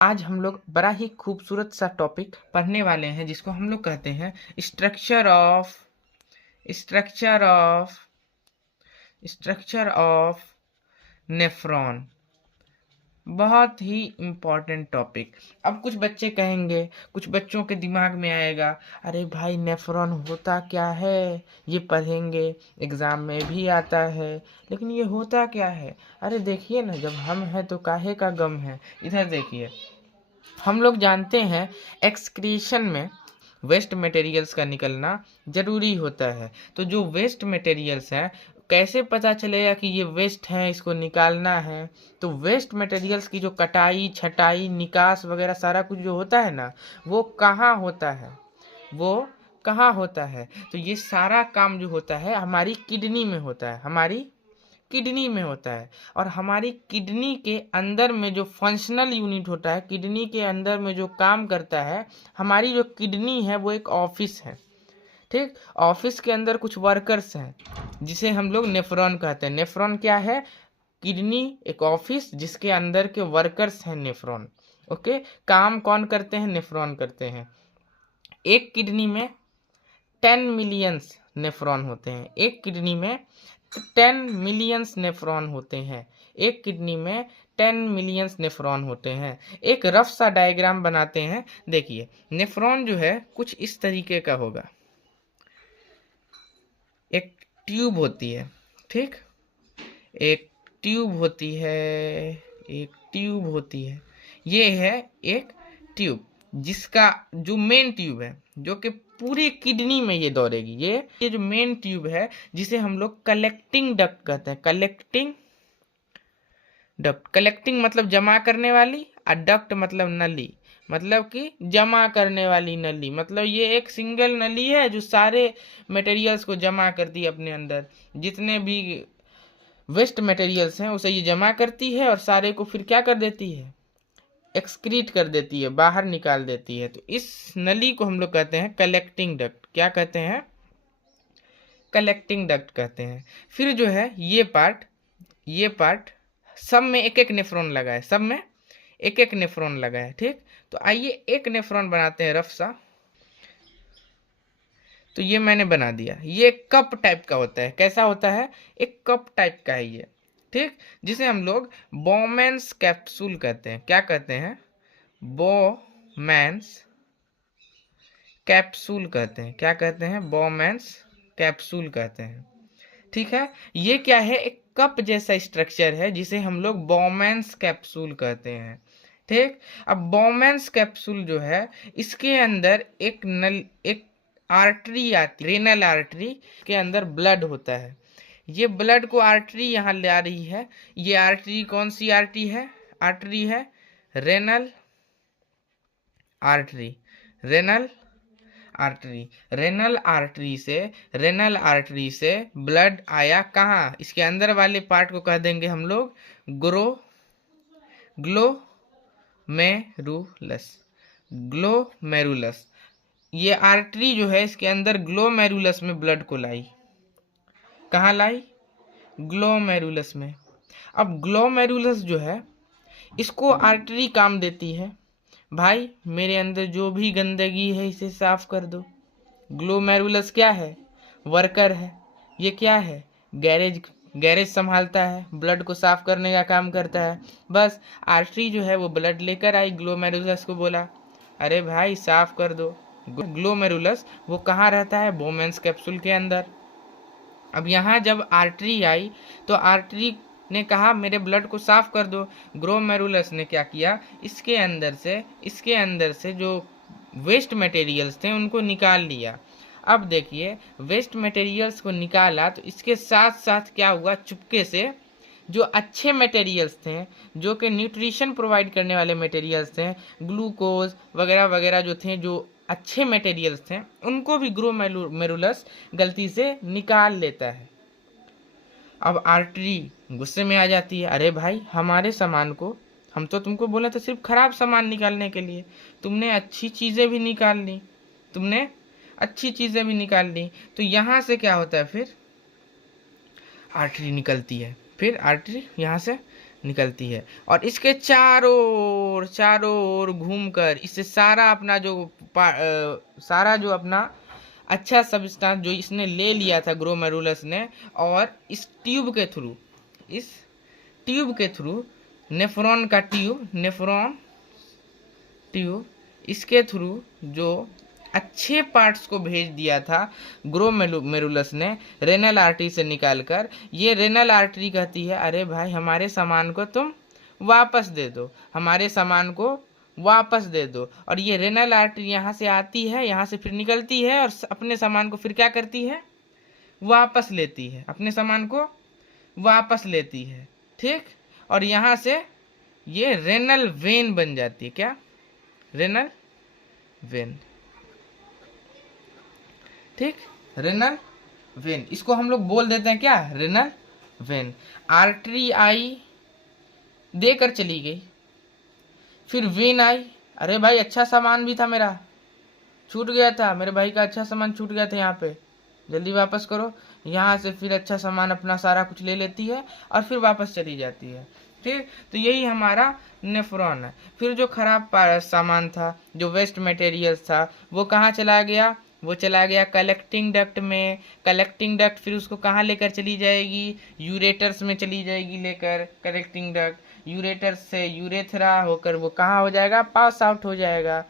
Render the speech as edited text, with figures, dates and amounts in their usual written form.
आज हम लोग बड़ा ही खूबसूरत सा टॉपिक पढ़ने वाले हैं जिसको हम लोग कहते हैं structure of structure of structure of nephron. बहुत ही इम्पोर्टेंट टॉपिक। अब कुछ बच्चे कहेंगे, कुछ बच्चों के दिमाग में आएगा, अरे भाई नेफ्रॉन होता क्या है, ये पढ़ेंगे, एग्ज़ाम में भी आता है, लेकिन ये होता क्या है। अरे देखिए ना, जब हम हैं तो काहे का गम है। इधर देखिए, हम लोग जानते हैं एक्सक्रीशन में वेस्ट मटेरियल्स का निकलना ज़रूरी होता है। तो जो वेस्ट मटेरियल्स हैं, कैसे पता चलेगा कि ये वेस्ट है, इसको निकालना है। तो वेस्ट मटेरियल्स की जो कटाई, छटाई, निकास वगैरह सारा कुछ जो होता है ना, वो कहाँ होता है, वो कहाँ होता है। तो ये सारा काम जो होता है हमारी किडनी में होता है, हमारी किडनी में होता है। और हमारी किडनी के अंदर में जो फंक्शनल यूनिट होता है, किडनी के अंदर में जो काम करता है, हमारी जो किडनी है वो एक ऑफिस है। ठीक, ऑफिस के अंदर कुछ वर्कर्स हैं जिसे हम लोग नेफ्रॉन कहते हैं। नेफ्रॉन क्या है? किडनी एक ऑफिस जिसके अंदर के वर्कर्स हैं नेफ्रॉन। ओके, काम कौन करते हैं? नेफ्रॉन करते हैं। एक किडनी में 10 मिलियंस नेफ्रॉन होते हैं। एक किडनी में 10 मिलियंस नेफ्रॉन होते हैं। एक किडनी में 10 मिलियंस नेफ्रॉन होते हैं। एक रफ सा डायग्राम बनाते हैं। देखिए, नेफ्रॉन जो है कुछ इस तरीके का होगा। एक ट्यूब होती है, ठीक, एक ट्यूब होती है, एक ट्यूब होती है। ये है एक ट्यूब, जिसका जो मेन ट्यूब है, जो कि पूरी किडनी में ये दौड़ेगी। ये जो मेन ट्यूब है, जिसे हम लोग कलेक्टिंग डक्ट कहते हैं। कलेक्टिंग डक्ट, कलेक्टिंग मतलब जमा करने वाली, और डक्ट मतलब नली, मतलब कि जमा करने वाली नली। मतलब ये एक सिंगल नली है जो सारे मटेरियल्स को जमा करती है अपने अंदर। जितने भी वेस्ट मटेरियल्स हैं उसे ये जमा करती है और सारे को फिर क्या कर देती है? एक्सक्रीट कर देती है, बाहर निकाल देती है। तो इस नली को हम लोग कहते हैं कलेक्टिंग डक्ट। क्या कहते हैं? कलेक्टिंग डक्ट कहते हैं। फिर जो है ये पार्ट सब में एक एक नेफ्रॉन लगा है, सब में एक एक नेफ्रॉन लगा है। ठीक, तो आइए एक नेफ्रॉन बनाते हैं रफ सा। तो ये मैंने बना दिया। ये कप टाइप का होता है। कैसा होता है? एक कप टाइप का है ये, ठीक, जिसे हम लोग बोमेंस कैप्सूल कहते हैं। क्या कहते हैं? बोमेंस कैप्सूल कहते हैं। क्या कहते हैं? बोमेंस कैप्सूल कहते हैं। ठीक है, ये क्या है? एक कप जैसा स्ट्रक्चर है जिसे हम लोग बोमेंस कैप्सूल कहते हैं। ठीक, अब बोमेंस कैप्सूल जो है, इसके अंदर एक आर्टरी आती, रेनल आर्टरी के अंदर ब्लड होता है। ये ब्लड को आर्टरी यहाँ ले आ रही है। ये आर्टरी कौन सी आर्टरी है? आर्टरी है renal artery. Renal artery, renal artery से ब्लड आया कहाँ? इसके अंदर वाले पार्ट को कह देंगे हम लोग ग्लोमेरुलस। ग्लोमेरुलस, ये आर्टरी जो है इसके अंदर ग्लोमेरुलस में ब्लड को लाई। कहाँ लाई? ग्लोमेरुलस में। अब ग्लोमेरुलस जो है, इसको आर्टरी काम देती है, भाई मेरे अंदर जो भी गंदगी है इसे साफ कर दो। ग्लोमेरुलस क्या है? वर्कर है। ये क्या है? गैरेज संभालता है, ब्लड को साफ करने का काम करता है। बस आर्टरी जो है वो ब्लड लेकर आई, ग्लोमेरुलस को बोला, अरे भाई साफ कर दो। ग्लोमेरुलस वो कहाँ रहता है? बोमेंस कैप्सूल के अंदर। अब यहाँ जब आर्टरी आई तो आर्टरी ने कहा मेरे ब्लड को साफ कर दो। ग्लोमेरुलस ने क्या किया? इसके अंदर से जो वेस्ट मटेरियल्स थे उनको निकाल लिया। अब देखिए, वेस्ट मटेरियल्स को निकाला तो इसके साथ साथ क्या हुआ? चुपके से जो अच्छे मटेरियल्स थे, जो कि न्यूट्रिशन प्रोवाइड करने वाले मटेरियल्स थे, ग्लूकोज वगैरह वगैरह जो थे, जो अच्छे मटेरियल्स थे, उनको भी ग्लोमेरुलस गलती से निकाल लेता है। अब आर्टरी गुस्से में आ जाती है, अरे भाई हमारे सामान को, हम तो तुमको बोला था सिर्फ खराब सामान निकालने के लिए, तुमने अच्छी चीज़ें भी निकाल ली, तुमने अच्छी चीज़ें भी निकाल ली। तो यहाँ से क्या होता है? फिर आर्टरी निकलती है, फिर आर्टरी यहाँ से निकलती है। और इसके चारों ओर घूमकर इससे सारा अपना सारा जो अपना अच्छा सब्सटेंस जो इसने ले लिया था ग्लोमेरुलस ने, और इस ट्यूब के थ्रू नेफ्रॉन ट्यूब इसके थ्रू जो अच्छे पार्ट्स को भेज दिया था ग्लोमेरुलस ने रेनल आर्टरी से निकालकर। ये रेनल आर्टरी कहती है अरे भाई हमारे सामान को तुम वापस दे दो, हमारे सामान को वापस दे दो। और ये रेनल आर्टरी यहाँ से आती है, यहाँ से फिर निकलती है और अपने सामान को फिर क्या करती है, वापस लेती है, अपने सामान को वापस लेती है। ठीक, और यहाँ से ये रेनल वेन बन जाती है। क्या? Renal vein. ठीक, रेनल वेन, इसको हम लोग बोल देते हैं क्या, रेनल वेन। आर्टरी आई, देकर चली गई, फिर वेन आई, अरे भाई अच्छा सामान भी था मेरा, छूट गया था, मेरे भाई का अच्छा सामान छूट गया था, यहाँ पे जल्दी वापस करो। यहाँ से फिर अच्छा सामान अपना सारा कुछ ले लेती है और फिर वापस चली जाती है। ठीक, तो यही हमारा नेफ्रॉन है। फिर जो खराब सामान था, जो वेस्ट मटेरियल्स था, वो कहाँ चला गया, वो चला गया कलेक्टिंग डक्ट में। कलेक्टिंग डक्ट फिर उसको कहाँ लेकर चली जाएगी, यूरेटर्स में चली जाएगी लेकर कलेक्टिंग डक्ट। यूरेटर्स से यूरेथ्रा होकर वो कहाँ हो जाएगा, पास आउट हो जाएगा।